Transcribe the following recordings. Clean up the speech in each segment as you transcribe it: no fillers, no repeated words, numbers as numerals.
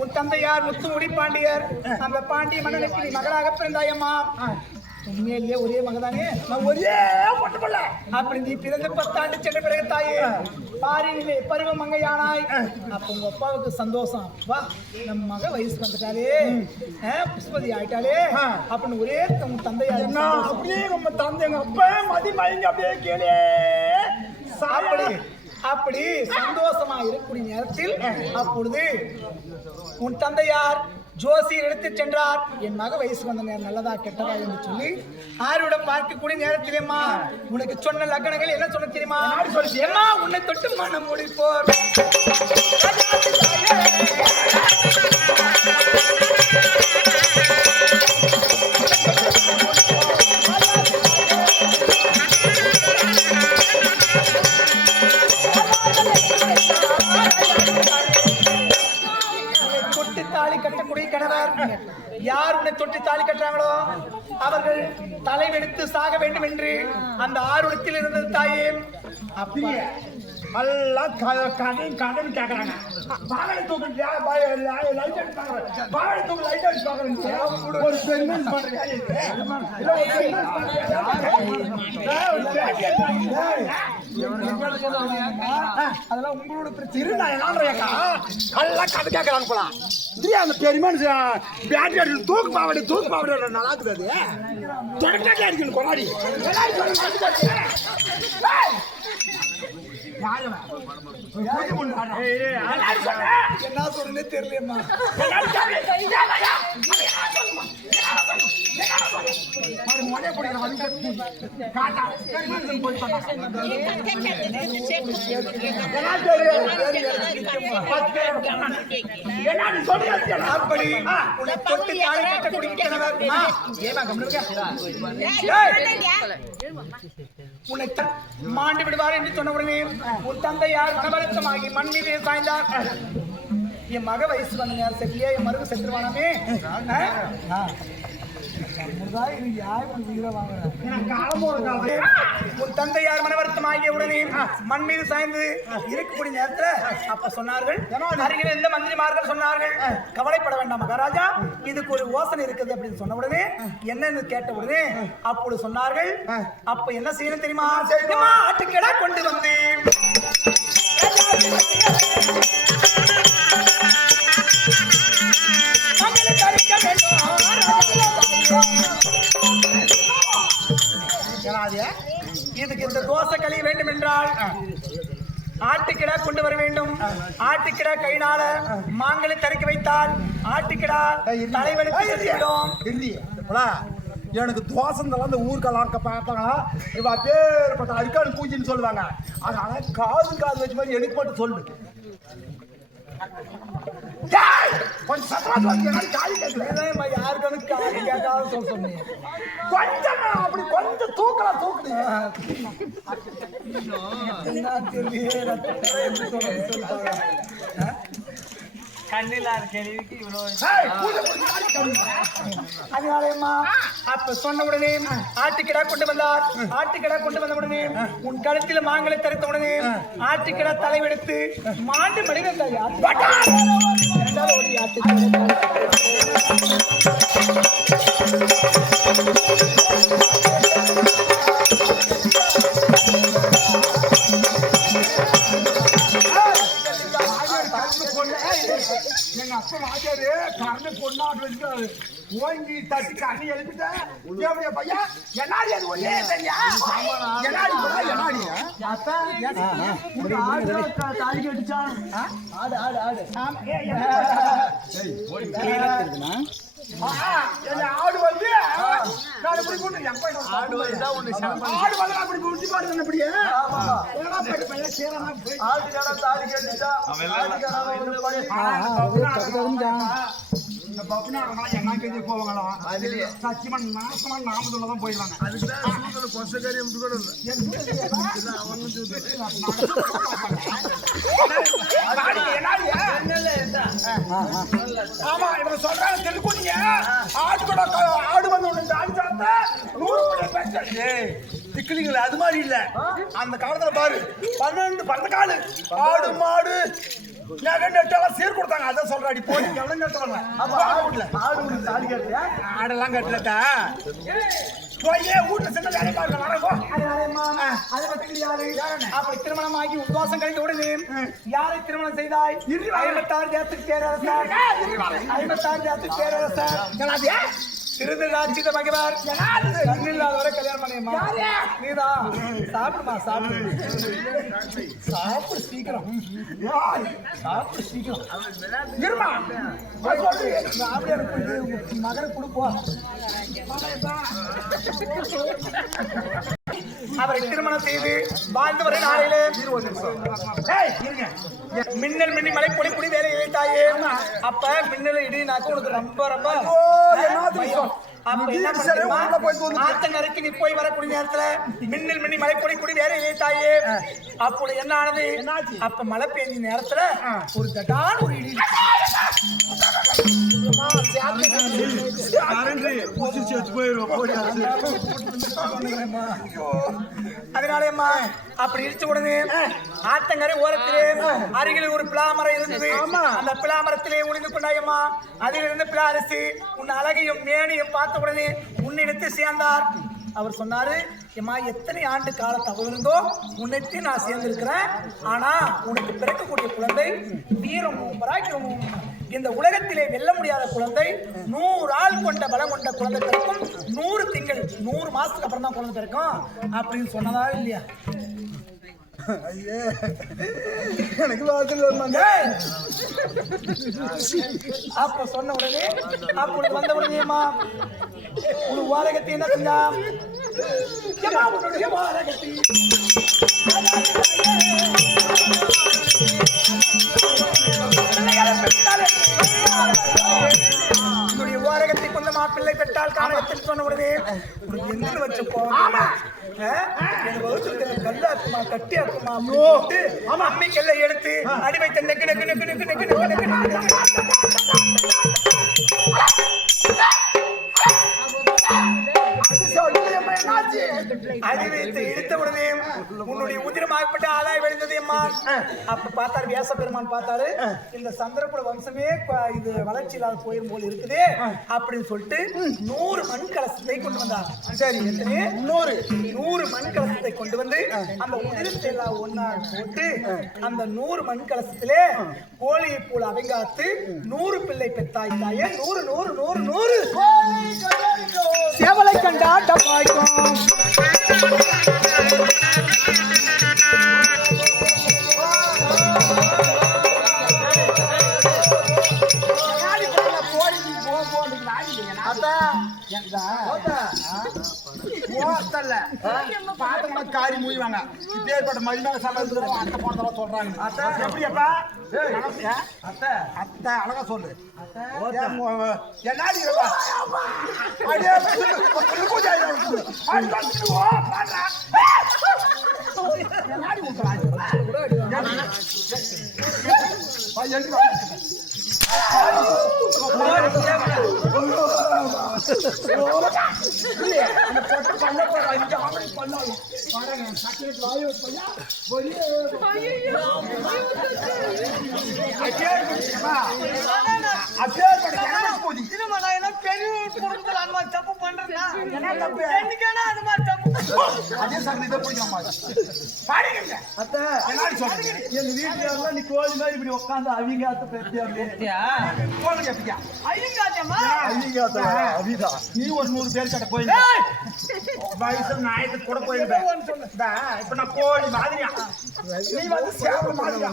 உன் தந்தையார் முத்துமுடி பாண்டியர் அந்த பாண்டிய மன்னனுக்கு நீ மகளாக பிறந்தாயம்மா. உண்மையிலேயே ஒரே மகதானே? ஒரே பொண்ணு. அப்படி நீ பிறந்து 10 ஆண்டு சென்ற பிறகு தாயே பாரினிலே பருவ மங்கையானாய். அப்ப உங்க அப்பாவுக்கு சந்தோஷம், வா நம்ம மக வயசுக்கு வந்துட்டாலே, புஷ்பதி ஆயிட்டாலே அப்படின்னு ஒரே உங்க தந்தையார் அப்படியே நம்ம தந்தை எங்க அப்பா மதி மயங்கி அப்படியே கேளே அப்படி சந்தோஷமா இருக்கக்கூடிய நேரத்தில் அப்பொழுது உன் தந்தையார் ஜோசியர் எடுத்து சென்றார். என் மக வயசு வந்த நேரம் நல்லதா கெட்டதா என்று சொல்லி ஆருடன் பார்க்கக்கூடிய நேரத்திலேம்மா உனக்கு சொன்ன லக்னங்கள் என்ன சொன்ன தெரியுமா? சொல்லியம்மா உன்னை தொட்டு மனம் முடிப்போர் யார் உன்னை தொட்டி தாலி கட்டுறாங்களோ அவர்கள் தலைவெடுத்து சாக வேண்டும் என்று அந்த ஆர்வத்தில் இருந்தது தாயே. அப்படியே எல்லாம் கடன் கேட்கறாங்க. பாகலை தூக்கு லைட் அடிப்பாங்க, பாகலை தூக்கு லைட் அடிப்பாங்க. ஒரு பெண்மன் அதெல்லாம் உங்களோட பிரச்சனை. எல்லாம் கதை கேட்கறாங்க போல. அந்த பெருமான் பேட்டரி தூக்கு பாவடை நல்லா இருக்காது. தொடக்காட்டி அடிக்கணும் கொண்டாடி என்ன சொல்றே தெரியலம்மா. அப்படி உன்னை மாண்டு விடுவார் என்று சொன்ன உடனே உன் தந்தையார் மனவருத்தமாகி மண் மீது சாய்ந்தார். என் மக வயசு வந்த நேரம் செட்டியே என் மருகு செத்துருவானாமே. உன் தந்தையார் மனவருத்தம் ஆகிய உடனே மண் மீது சாய்ந்து இருக்கக்கூடிய நேரத்துல அப்ப சொன்னார்கள், அருகில் எந்த மந்திரிமார்கள் சொன்னார்கள், கவலைப்பட வேண்டாம் மகாராஜா, இதுக்கு ஒரு யோசனை இருக்குது அப்படின்னு சொன்ன உடனே என்னன்னு கேட்ட உடனே அப்போது சொன்னார்கள், அப்ப என்ன செய்யணும் தெரியுமா? ஆட்டுக்கடா கொண்டு வந்து இதுக்கு இந்த தோசை கழிய வேண்டும் என்றால் ஆட்டுக்கிடா கொண்டு வர வேண்டும். ஆட்டுக்கிடா கையினால மாங்களை தறிக்க வைத்தால் ஆட்டுக்கிடா தலைவலிக்கும். எனக்கு தோசைலாம் இந்த ஊருக்கெல்லாம் பார்த்தாங்களா இவ பேர்பட்ட அரிக்காடு பூஜைன்னு சொல்லுவாங்க. அதனால காது வச்ச மாதிரி எனக்கு மட்டும் சொல்லு. கொஞ்சம் யாருக்கான காது கேட்காத சொல்ல சொன்னீங்க. கொஞ்சம் அப்படி கொஞ்சம் தூக்கலாம் தூக்குது அப்ப சொன்ன உடனே ஆட்டுக்கிடா கொண்டு வந்தார். ஆட்டுக்கிடா கொண்டு வந்த உடனே உன் கழுத்தில் மாங்களை தரித்த உடனே ஆட்டுக்கிடா தலைவெடுத்து மாண்டு மனிதன் எங்க அப்பா ராஜாரு கண்ணு பொண்ணாட்டு வச்சுட்டாரு. ஓங்கி தட்டி கண்ணி எழுப்பிட்ட பையா என்னாடி அது ஒன்னே தெரியா? என்னாடி தாலி கட்டிச்சான். ஆடு ஆடு ஆடு ஆடு வந்து நான் இப்படி கூட்டு ஆடு வந்து ஆடு வந்து அப்படி குடிச்சு பாடுறேன். அப்படியே இந்த பப்புனாரங்களா என்ன கேள்வி போவாங்களாம். அதுலயே சச்சிமன் நாசமா நாமதுள்ளதான் போயிடுவாங்க. அதுதான் கொசக்காரி கூட இல்லை. ஆமா இவங்க சொல்றாங்க தெலுங்குனிய ஆடு கூட ஆடு வந்து ஒண்ணு தாண்டி சாப்பிட்டா 100 பேச்சு திக்கிலிங்களா அது மாதிரி இல்ல அந்த காலத்துல பாரு 12 காலு ஆடு மாடு நெட்டெல்லாம் சீர் கொடுத்தாங்க அதான் சொல்றாடி போய் எவ்வளவு கட்டுவாங்க ஆடு தாலி கட்டு ஆடெல்லாம் கட்டலட்டா போயே வீட்டுல சின்ன வேலை பாருங்க வரப்போ அதை பத்தி யாரு அப்படி திருமணம் ஆகி உபவாசம் கழிந்த உடனே யாரை திருமணம் செய்தாய் 56 ஜாத்துக்கு பேரரசர் 56 ஜாத்துக்கு பேரரசர் திருதராட்சித மகிழ்வார் வரை கல்யாணம் பண்ணியம்மா நீதான் சாப்பிடுமா சாப்பிடு சீக்கிரம் சாப்பிடு சீக்கிரம் இருமா மகனை கொடுப்போம் அவரை திருமணம் செய்து வாழ்ந்து வரை நாளையிலே மின்னல் மின்னி மலை பொடி பொடி வேலை இழைத்தாயே அப்ப மின்னல் இடி நாக்கு உனக்கு ரொம்ப ரொம்ப ஆத்தங்கரைக்கு நீ போய் வரக்கூடிய நேரத்துல மின்னல் மின்னி மலை பொடி பொடி வேலை இழைத்தாயே அப்படி என்ன ஆனது அப்ப மழை பெய்ஞ்ச நேரத்துல ஒரு தடான ஒரு இடி அதனாலம்மா அப்படி இடிச்ச உடனே ஆத்தங்கரை ஓரத்திலே அருகில் ஒரு பிளாமரம் இருந்தது அந்த பிளாமரத்திலே ஒளிந்து கொண்டாயம்மா அதிலிருந்து பிளாரசி உன் அழகையும் மேனியும் பார்த்த உடனே உன்னிடத்து சேர்ந்தார் அவர் சொன்னாரு ஏமா எத்தனை ஆண்டு கால தவறு இருந்தோ உன்னைத்தையும் நான் சேர்ந்திருக்கிறேன் ஆனா உனக்கு பிறக்கக்கூடிய குழந்தை வீரமும் பராக்கிரமும் இந்த உலகத்திலே வெல்ல முடியாத குழந்தை 100 ஆள் கொண்ட பலம் கொண்ட குழந்தை பிறக்கும் 100 திங்கள் 100 மாசத்துக்கு அப்புறம் தான் குழந்தை பிறக்கும் அப்படின்னு சொன்னதா இல்லையா எனக்கு அப்ப சொன்ன உடனே அப்பொழுது வந்த உடனேமா உன் வாரகத்தை என்ன செஞ்சா உன்னுடைய வாரகத்தை உன்னுடைய வாரகத்தை கொண்ட மாப்பிள்ளை பெற்றால் காரணத்தில் சொன்ன உடனே எந்த வச்ச போவாங்க கட்டி ஆக்குமா அம்மிக்கல்ல எடுத்து அடி வைத்த neck neck neck neck neck neck neck அடி வைத்து இழுத்த உடனே உன்னுடைய உதிரமாகப்பட்ட ஆதாய விளைந்தது அம்மா அப்ப பார்த்தாரு வியாச பெருமான் பார்த்தாரு இந்த சந்திரகுல வம்சமே இது வளர்ச்சி இல்லாத போயிரும் போல இருக்குது அப்படின்னு சொல்லிட்டு 100 மண் கலசத்தை கொண்டு வந்தார் சரி எத்தனை 100 மண் கலசத்தை கொண்டு வந்து அந்த உதிரத்தை எல்லாம் ஒன்னா போட்டு அந்த 100 மண் கலசத்திலே கோழியை போல அவைங்காத்து 100 பிள்ளை பெத்தாய் தாயே 100 சேவலை கண்டா டப்பாய்க்கும் காரி மூய்வாங்க இப்பேற்பட்ட மதினால சமையல் அத்தை போனதெல்லாம் சொல்றாங்க எப்படியாப்பா அத்தை அத்தை அழகா சொல்லு எல்லாரும் தப்பு பண்றேன்னா அதே சார் இதை பிடிக்காம எங்க வீட்டுல நீ கோழி மாதிரி இப்படி உட்காந்து அவங்க நீ ஒரு 100 பேர் கிட்ட போய் வயசுல நாயத்துக்கு கூட போயிருப்பேன் இப்ப நான் கோழி மாதிரியா நீ வந்து சேவல் மாதிரியா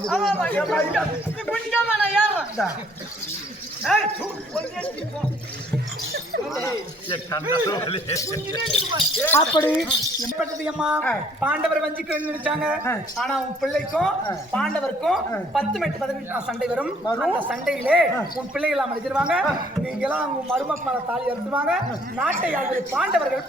அப்படி அம்மா பாண்டவர் வஞ்சிக்க நினைச்சாங்க ஆனா உன் பிள்ளைக்கும் பாண்டவருக்கும் 10 மெட்டு 15 சண்டை வரும் அந்த சண்டையிலே உன் பிள்ளைகள் அடிச்சிருவாங்க நீங்க எல்லாம் உங்க மருமக்கள தாலி அறுத்துவாங்க நாட்டை ஆள்வது பாண்டவர்கள்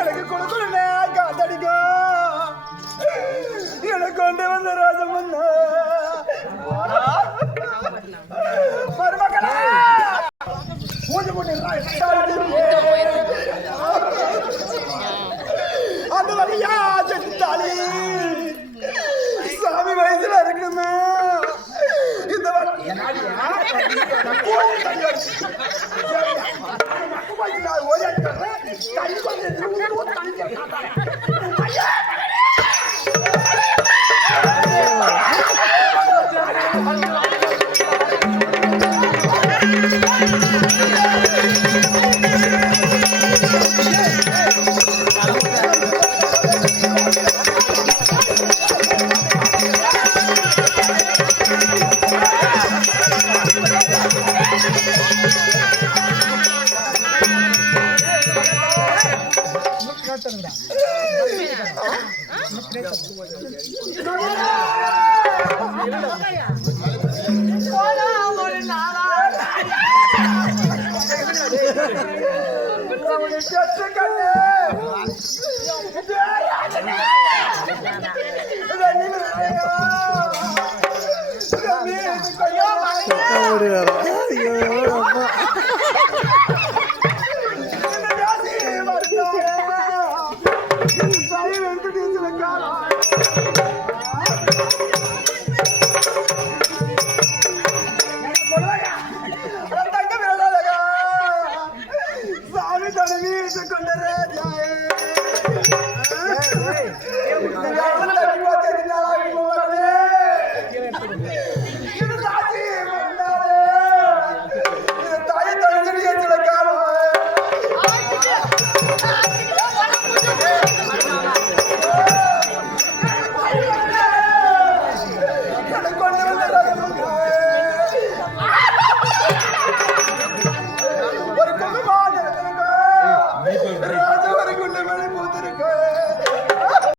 எனக்கு கொடுக்கணும் காத்தடிக்கும் தண்ணி கொஞ்சம் தண்ணி சாமி தடவி கொண்டே